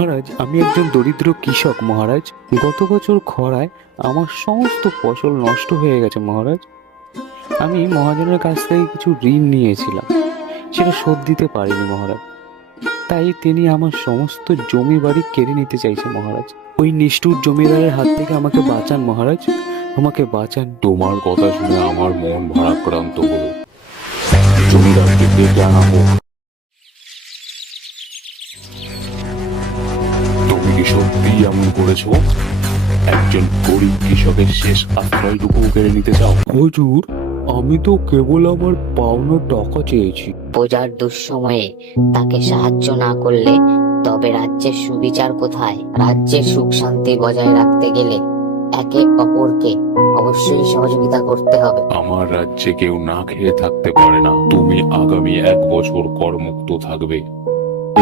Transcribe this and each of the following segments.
মহারাজ, আমি একজন দরিদ্র কৃষক, মহারাজ। গত বছর খরায় আমার সমস্ত ফসল নষ্ট হয়ে গেছে, মহারাজ। আমি মহাজনের কাছ থেকে কিছু ঋণ নিয়েছিলাম। সেটা শোধ দিতে পারিনি, মহারাজ। তাই তিনি আমার সমস্ত জমি বাড়ি কেড়ে নিতে চাইছে, মহারাজ। ওই নিষ্ঠুর জমিদারের হাত থেকে আমাকে বাঁচান, মহারাজ। আমাকে বাঁচান। তোমার কথা শুনে আমার মন ভারাক্রান্ত হলো। জমিদারকে ডেকে সত্যি এমন করেছ? একজন গরিব কৃষকের শেষ আশ্রয়টুকু কেড়ে নিতে চাও? হুজুর আমি তো কেবল আমার পাওনা টাকা চেয়েছি। প্রজার দুঃসময়ে তাকে সাহায্য না করলে তবে রাজ্যের সুবিচার কোথায়? রাজ্যের সুখ শান্তি বজায় রাখতে গেলে একে অপরকে অবশ্যই সহযোগিতা করতে হবে। আমার রাজ্যে কেউ না খেয়ে থাকতে পারে না। তুমি আগামী এক বছর করমুক্ত থাকবে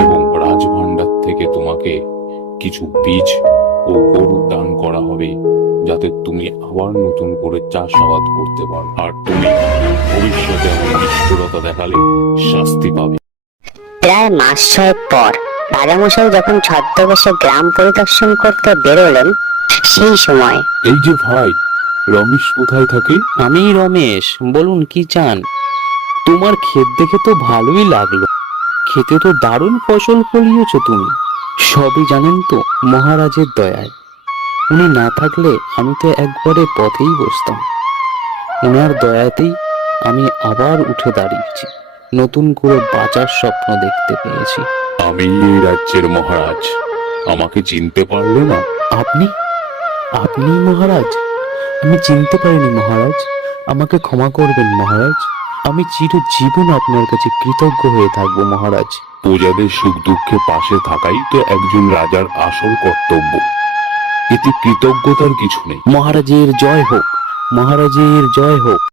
এবং রাজভান্ডার থেকে তোমাকে কিছু বীজ ও গরু দান করা হবে যাতে তুমি আবার নতুন করে চাষাবাদ করতে পারো। আর তুমি ভবিষ্যতে এমন নিষ্ঠুরতা দেখালে শাস্তি পাবে। প্রায় মাস ছয়েক পর রাজামশাই যখন ছদ্মবেশে গ্রাম পরিদর্শন করতে বেরোলেন সেই সময় এই যে ভাই রমেশ কোথায় থাকে? আমি রমেশ বলুন কি চান? তোমার ক্ষেত দেখে তো ভালোই লাগল। খেতে তো দারুণ ফসল ফলিয়েছ তুমি। সবই জানেন তো মহারাজের দয়ায়। উনি না থাকলে আমি তো একবারে পথেই বসতাম। ওনার দয়াতেই আমি আবার উঠে দাঁড়িয়েছি। নতুন করে বাঁচার স্বপ্ন দেখতে পেয়েছি। আমি এই রাজ্যের মহারাজ। আমাকে চিনতে পারলে না? আপনি? আপনি মহারাজ? আমি চিনতে পারিনি মহারাজ। আমাকে ক্ষমা করবেন মহারাজ। আমি চিরজীবন আপনার কাছে কৃতজ্ঞ হয়ে থাকব মহারাজ। প্রজাদের সুখ দুঃখে পাশে থাকাই তো একজন রাজার আসল কর্তব্য। এতে কৃতজ্ঞতার কিছু নেই। মহারাজের জয় হোক মহারাজের জয় হোক।